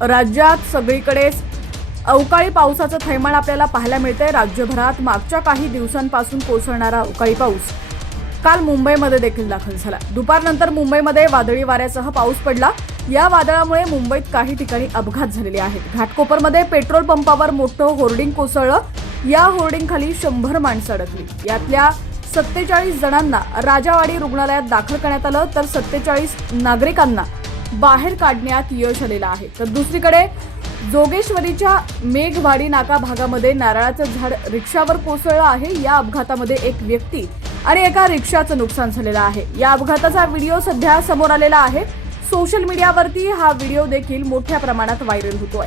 राज्यात सगळीकडे अवकाळी पावसाचं थैमान आपल्याला पाहायला मिळतंय. राज्यभरात मागच्या काही दिवसांपासून कोसळणारा अवकाळी पाऊस काल मुंबईमध्ये देखील दाखल झाला. दुपारनंतर मुंबईमध्ये वादळी वाऱ्यासह पाऊस पडला. या वादळामुळे मुंबईत काही ठिकाणी अपघात झालेले आहेत. घाटकोपरमध्ये पेट्रोल पंपावर मोठं होर्डिंग कोसळलं. या होर्डिंगखाली शंभर माणसं अडकली. यातल्या सत्तेचाळीस जणांना राजावाडी रुग्णालयात दाखल करण्यात आलं. तर सत्तेचाळीस नागरिकांना बाहेर काढण्यात यश आलेलं आहे. तर दुसरीकडे जोगेश्वरीच्या मेघवाडी नाका भागामध्ये नारळाचं झाड रिक्षावर कोसळलं आहे. या अपघातामध्ये एक व्यक्ती आणि एका रिक्षाचं नुकसान झालेलं आहे. या अपघाताचा व्हिडिओ सध्या समोर आलेला आहे. सोशल मीडियावरती हा व्हिडिओ देखील मोठ्या प्रमाणात व्हायरल होतोय.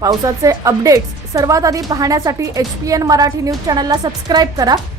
पावसाचे अपडेट्स सर्वात आधी पाहण्यासाठी H P N Marathi news चॅनलला सबस्क्राईब करा.